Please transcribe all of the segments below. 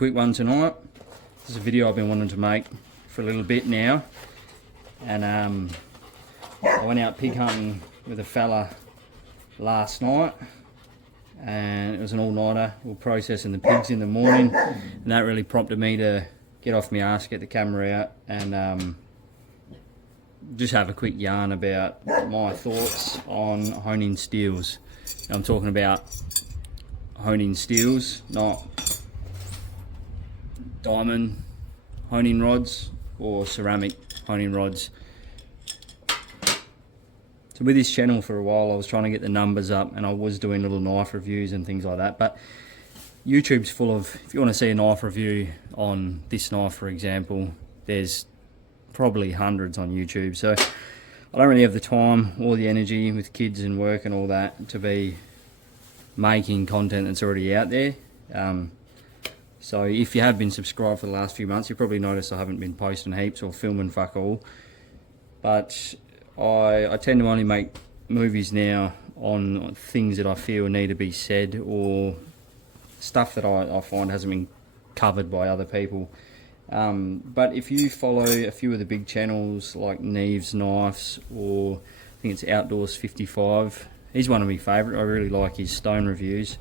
quick one tonight. This is a video I've been wanting to make for a little bit now, and I went out pig hunting with a fella last night, and it was an all-nighter. We were processing the pigs in the morning, and that really prompted me to get off my ass, get the camera out, and just have a quick yarn about my thoughts on honing steels. And I'm talking about honing steels, not diamond honing rods or ceramic honing rods. So with this channel for a while I was trying to get the numbers up, and I was doing little knife reviews and things like that, but YouTube's full of, if you want to see a knife review on this knife for example, there's probably hundreds on YouTube. So I don't really have the time or the energy with kids and work and all that to be making content that's already out there. So if you have been subscribed for the last few months, you probably noticed I haven't been posting heaps or filming fuck all. But I tend to only make movies now on things that I feel need to be said, or stuff that I find hasn't been covered by other people. But if you follow a few of the big channels like Neve's Knives, or I think it's Outdoors 55, he's one of my favourite. I really like his stone reviews.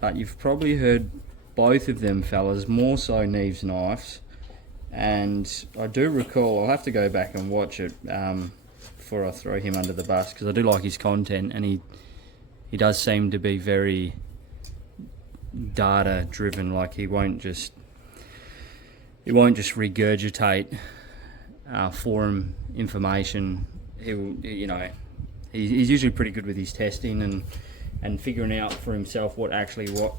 But you've probably heard both of them fellas, more so Neve's Knives. And I do recall, I'll have to go back and watch it before I throw him under the bus, because I do like his content, and he does seem to be very data driven. Like he won't just regurgitate forum information. He's usually pretty good with his testing and figuring out for himself what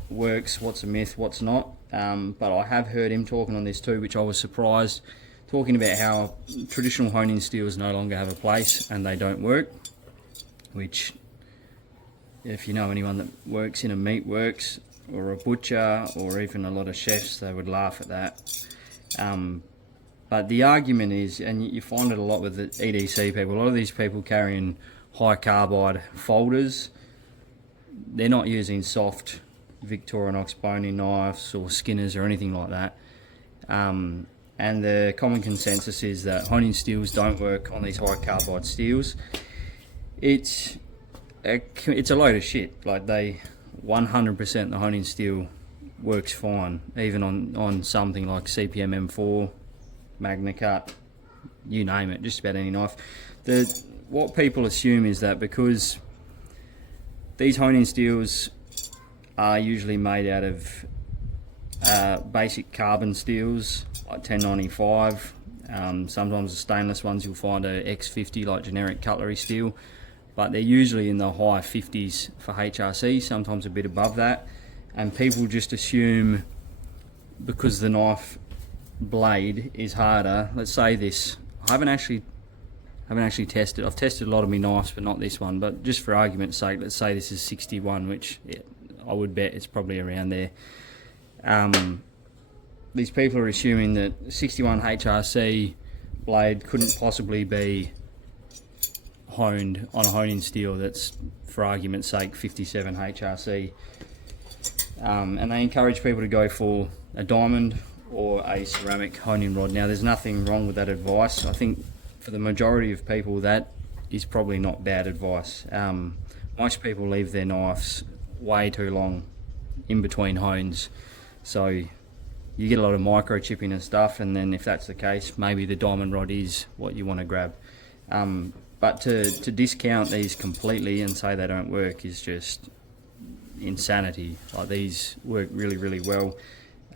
works, what's a myth, what's not. But I have heard him talking on this too, which I was surprised, talking about how traditional honing steels no longer have a place and they don't work, which, if you know anyone that works in a meat works or a butcher or even a lot of chefs, they would laugh at that. But the argument is, and you find it a lot with the EDC people, a lot of these people carrying high carbide folders, they're not using soft Victorinox boning knives or skinners or anything like that. And the common consensus is that honing steels don't work on these high carbide steels. It's a load of shit. Like, they 100% the honing steel works fine, even on something like CPM M4, Magna Cut, you name it, just about any knife. What people assume is that because these honing steels are usually made out of basic carbon steels like 1095, sometimes the stainless ones you'll find are X50, like generic cutlery steel, but they're usually in the high 50s for HRC, sometimes a bit above that. And people just assume because the knife blade is harder, let's say this, I haven't actually tested, I've tested a lot of my knives but not this one, but just for argument's sake, let's say this is 61, which I would bet it's probably around there. These people are assuming that 61 HRC blade couldn't possibly be honed on a honing steel that's, for argument's sake, 57 HRC. And they encourage people to go for a diamond or a ceramic honing rod. Now, there's nothing wrong with that advice. I think for the majority of people that is probably not bad advice. Most people leave their knives way too long in between hones, so you get a lot of microchipping and stuff, and then if that's the case, maybe the diamond rod is what you want to grab. But to discount these completely and say they don't work is just insanity. Like, these work really, really well.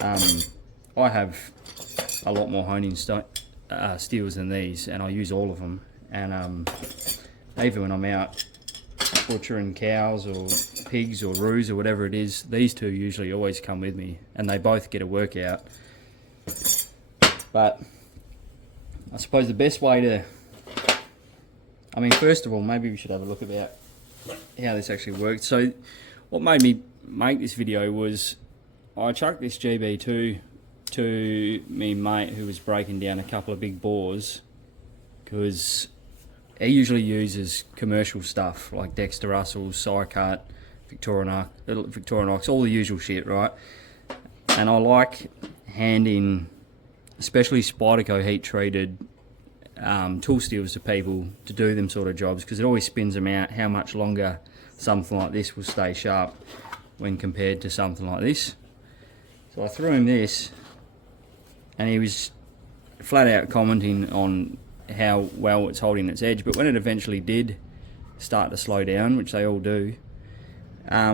I have a lot more honing steels than these, and I use all of them. And even when I'm out butchering cows or pigs or roos or whatever it is, these two usually always come with me, and they both get a workout. But I suppose the best way to, first of all, maybe we should have a look about how this actually works. So what made me make this video was I chucked this GB2 to me mate who was breaking down a couple of big bores, because he usually uses commercial stuff like Dexter Russell, Cut, Victorinox, all the usual shit, right? And I like handing, especially Spyderco heat treated tool steels to people to do them sort of jobs, because it always spins them out how much longer something like this will stay sharp when compared to something like this. So I threw him this, and he was flat out commenting on how well it's holding its edge, but when it eventually did start to slow down, which they all do, I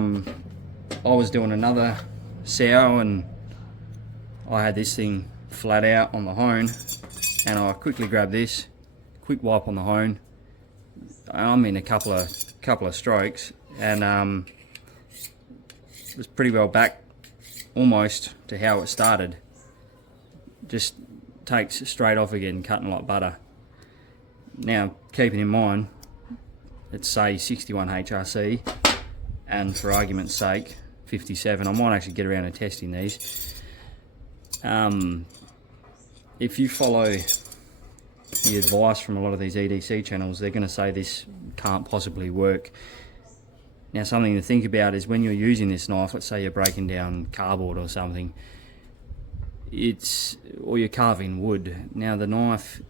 was doing another sow and I had this thing flat out on the hone, and I quickly grabbed this, quick wipe on the hone. I'm in a couple of strokes, and it was pretty well back almost to how it started. Just takes straight off again, cutting like butter. Now, keeping in mind, it's say 61 HRC, and for argument's sake, 57. I might actually get around to testing these. If you follow the advice from a lot of these EDC channels, they're going to say this can't possibly work. Now, something to think about is when you're using this knife, let's say you're breaking down cardboard or something, or you're carving wood. Now, the knife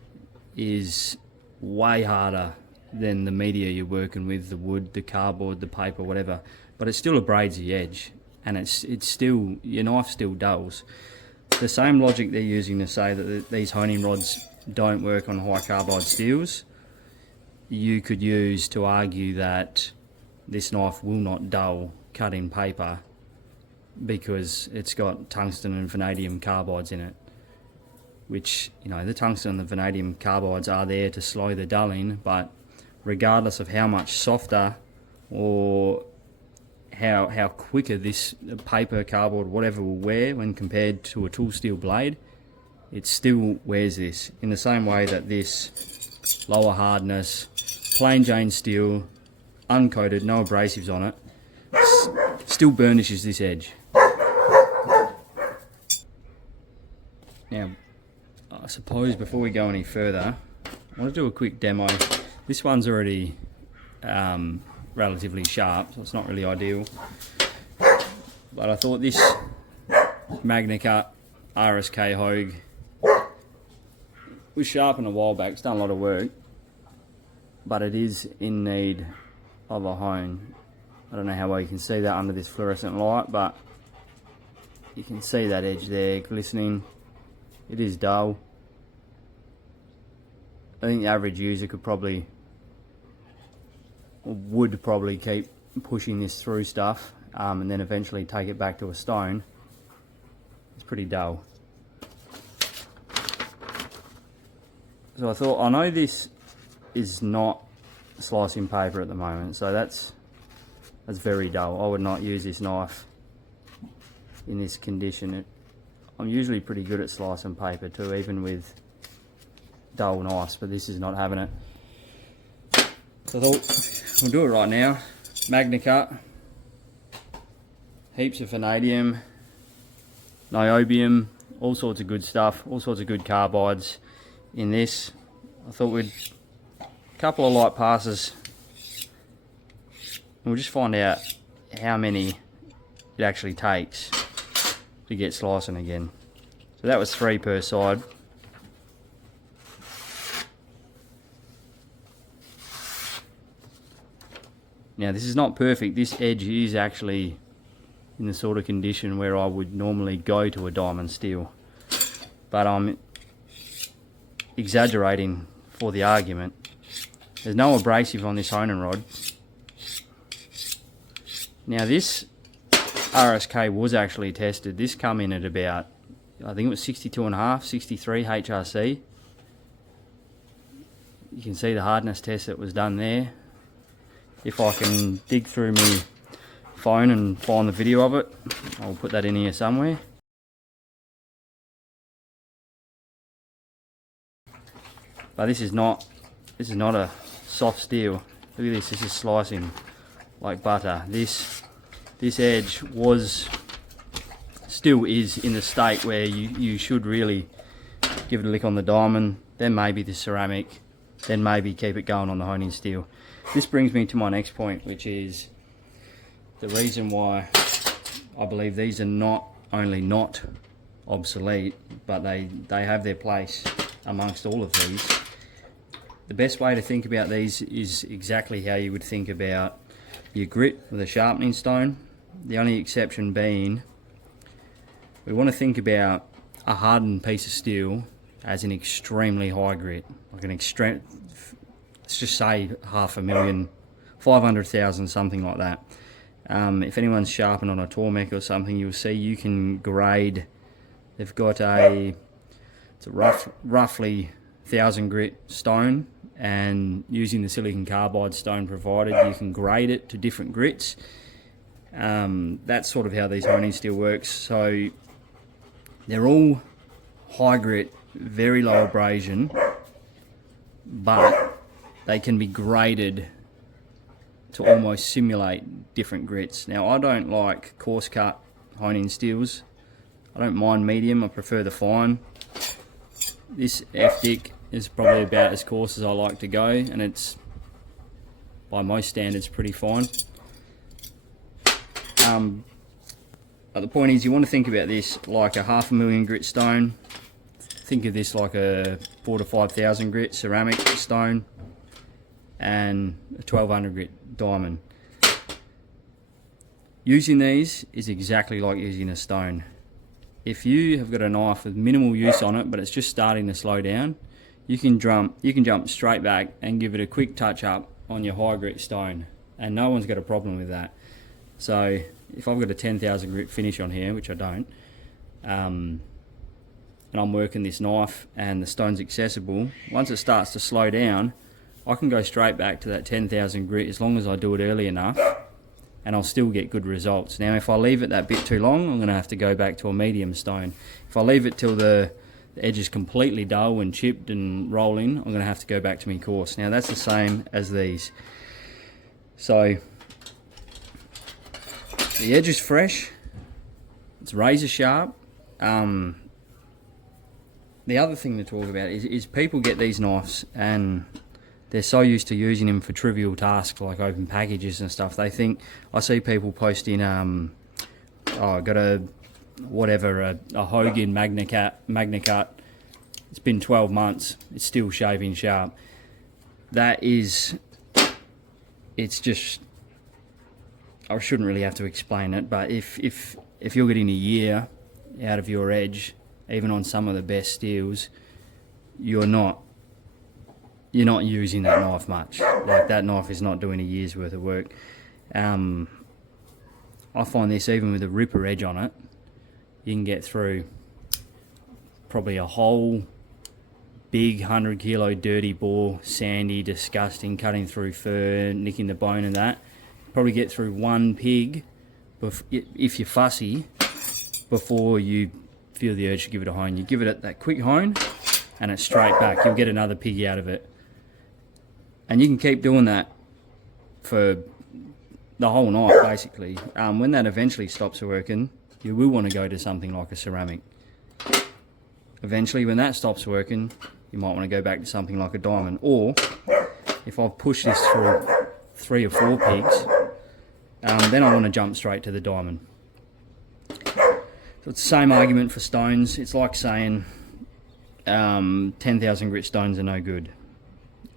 is way harder than the media you're working with, the wood, the cardboard, the paper, whatever, but it still abrades the edge, and it's still, your knife still dulls. The same logic they're using to say that these honing rods don't work on high carbide steels, you could use to argue that this knife will not dull cutting paper because it's got tungsten and vanadium carbides in it, which, you know, the tungsten and the vanadium carbides are there to slow the dulling, but regardless of how much softer or how quicker this paper, cardboard, whatever will wear when compared to a tool steel blade, it still wears this in the same way that this lower hardness, plain Jane steel, uncoated, no abrasives on it, still burnishes this edge. Now, I suppose before we go any further, I want to do a quick demo. This one's already relatively sharp, so it's not really ideal. But I thought this MagnaCut RSK Hogue was sharpened a while back. It's done a lot of work, but it is in need of a hone. I don't know how well you can see that under this fluorescent light, but you can see that edge there glistening. It is dull. I think the average user would probably keep pushing this through stuff and then eventually take it back to a stone. It's pretty dull. So I thought, I know this is not slicing paper at the moment, so that's very dull. I would not use this knife in this condition. I'm usually pretty good at slicing paper too, even with dull knives, but this is not having it. So I thought, we'll do it right now. MagnaCut, heaps of vanadium, niobium, all sorts of good stuff, all sorts of good carbides in this. I thought we'd a couple of light passes and we'll just find out how many it actually takes to get slicing again. So that was 3 per side. Now this is not perfect. This edge is actually in the sort of condition where I would normally go to a diamond steel, but I'm exaggerating for the argument. There's no abrasive on this honing rod. Now this RSK was actually tested. This come in at about, I think it was 62.5, 63 HRC. You can see the hardness test that was done there. If I can dig through my phone and find the video of it, I'll put that in here somewhere. But this is not a soft steel. Look at this. This is slicing like butter. This edge still is in the state where you should really give it a lick on the diamond, then maybe the ceramic, then maybe keep it going on the honing steel. This brings me to my next point, which is the reason why I believe these are not only not obsolete, but they have their place amongst all of these. The best way to think about these is exactly how you would think about your grit with a sharpening stone. The only exception being, we want to think about a hardened piece of steel as an extremely high grit, like an extreme, let's just say 500,000, 500,000, something like that. If anyone's sharpened on a Tormek or something, you'll see you can grade. They've got it's a roughly 1,000 grit stone, and using the silicon carbide stone provided, you can grade it to different grits. That's sort of how these honing steel works. So they're all high grit, very low abrasion, but they can be graded to almost simulate different grits. Now, I don't like coarse cut honing steels. I don't mind medium, I prefer the fine. This FDIC is probably about as coarse as I like to go, and it's, by most standards, pretty fine. But the point is, you want to think about this like a 500,000 grit stone. Think of this like a 4,000 to 5,000 grit ceramic stone and a 1,200 grit diamond. Using these is exactly like using a stone. If you have got a knife with minimal use on it, but it's just starting to slow down, you can jump straight back and give it a quick touch up on your high grit stone, and no one's got a problem with that. So if I've got a 10,000 grit finish on here, which I don't, and I'm working this knife and the stone's accessible, once it starts to slow down, I can go straight back to that 10,000 grit as long as I do it early enough, and I'll still get good results. Now, if I leave it that bit too long, I'm going to have to go back to a medium stone. If I leave it till the edge is completely dull and chipped and rolling, I'm going to have to go back to my coarse. Now, that's the same as these. So the edge is fresh, it's razor sharp. The other thing to talk about is people get these knives and they're so used to using them for trivial tasks like open packages and stuff. They think, I see people posting, oh, I got a Hogan Magna Cut. It's been 12 months. It's still shaving sharp. It's just, I shouldn't really have to explain it, but if you're getting a year out of your edge, even on some of the best steels, you're not using that knife much. Like, that knife is not doing a year's worth of work. I find this, even with a ripper edge on it, you can get through probably a whole big 100 kilo dirty bore, sandy, disgusting, cutting through fur, nicking the bone and that. Probably get through one pig, if you're fussy, before you feel the urge to give it a hone. You give it that quick hone and it's straight back. You'll get another pig out of it. And you can keep doing that for the whole night, basically. When that eventually stops working, you will want to go to something like a ceramic. Eventually, when that stops working, you might want to go back to something like a diamond. Or, if I've pushed this through 3 or 4 pigs, then I want to jump straight to the diamond. So it's the same argument for stones. It's like saying 10,000 grit stones are no good.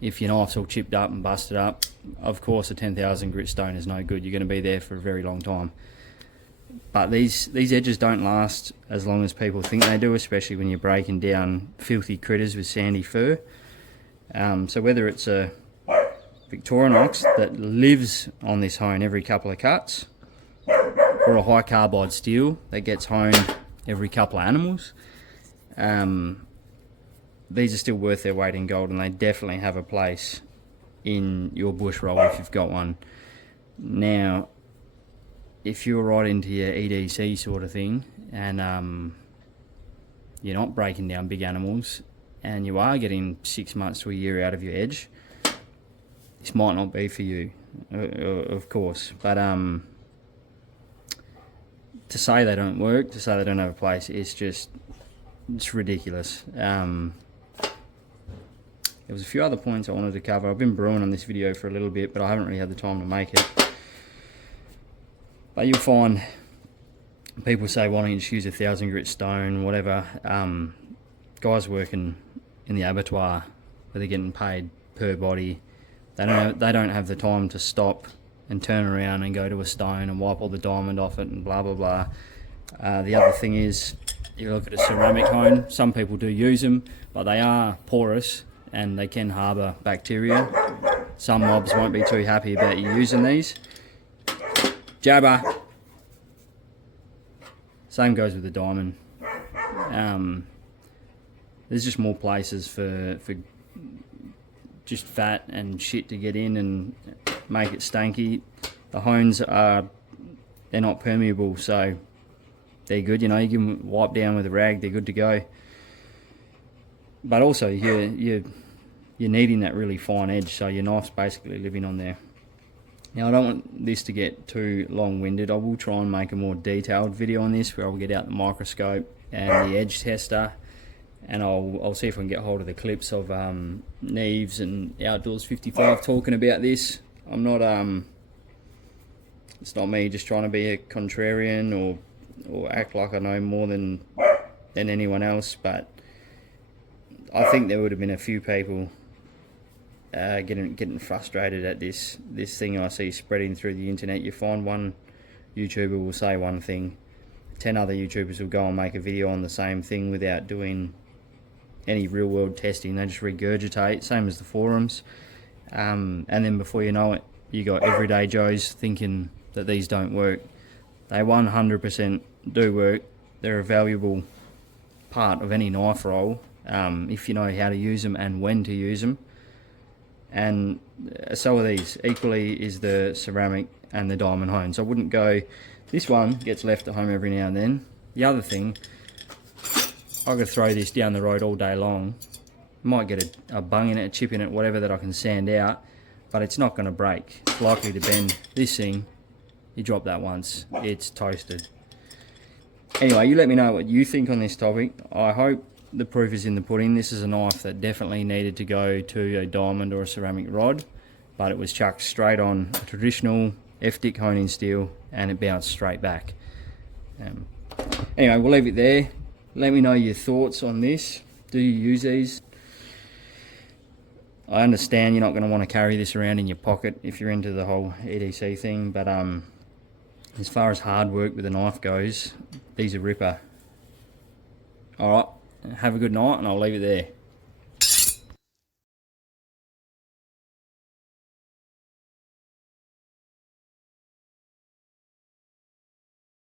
If your knife's all chipped up and busted up, of course a 10,000 grit stone is no good. You're going to be there for a very long time. But these edges don't last as long as people think they do, especially when you're breaking down filthy critters with sandy fur. So whether it's a Victorinox that lives on this hone every couple of cuts, or a high carbide steel that gets honed every couple of animals, these are still worth their weight in gold, and they definitely have a place in your bush roll if you've got one. Now, if you're right into your EDC sort of thing, and you're not breaking down big animals, and you are getting 6 months to a year out of your edge, this might not be for you, of course. But to say they don't work, to say they don't have a place, it's ridiculous. There was a few other points I wanted to cover. I've been brewing on this video for a little bit, but I haven't really had the time to make it. But you'll find people say, why don't you just use 1,000 grit stone, whatever. Guys working in the abattoir where they're getting paid per body, they don't have the time to stop and turn around and go to a stone and wipe all the diamond off it and blah blah blah. The other thing is, you look at a ceramic hone, some people do use them, but they are porous and they can harbour bacteria. Some mobs won't be too happy about you using these. Jabber. Same goes with the diamond. There's just more places for just fat and shit to get in and make it stanky. The hones they're not permeable, so they're good. You know, you give them wipe down with a rag, they're good to go. But also you're needing that really fine edge, so your knife's basically living on there. Now I don't want this to get too long-winded. I will try and make a more detailed video on this where I'll get out the microscope and the edge tester, and I'll see if I can get hold of the clips of Neves and Outdoors 55 talking about this. I'm not it's not me just trying to be a contrarian or act like I know more than anyone else, but I think there would have been a few people getting frustrated at this thing I see spreading through the internet. You find one YouTuber will say one thing, 10 other YouTubers will go and make a video on the same thing without doing any real world testing. They just regurgitate, same as the forums, and then before you know it, you got everyday Joes thinking that these don't work. They 100% do work. They're a valuable part of any knife roll, if you know how to use them and when to use them. And so are these. Equally is the ceramic and the diamond hones. I wouldn't go, this one gets left at home every now and then. The other thing, I could throw this down the road all day long. Might get a bung in it, a chip in it, whatever that I can sand out, but it's not going to break. It's likely to bend. This thing, you drop that once, it's toasted. Anyway, you let me know what you think on this topic. I hope the proof is in the pudding. This is a knife that definitely needed to go to a diamond or a ceramic rod, but it was chucked straight on a traditional FDIC honing steel and it bounced straight back. Anyway, we'll leave it there. Let me know your thoughts on this. Do you use these? I understand you're not going to want to carry this around in your pocket if you're into the whole EDC thing, but as far as hard work with a knife goes, these are ripper. Alright, have a good night and I'll leave it there.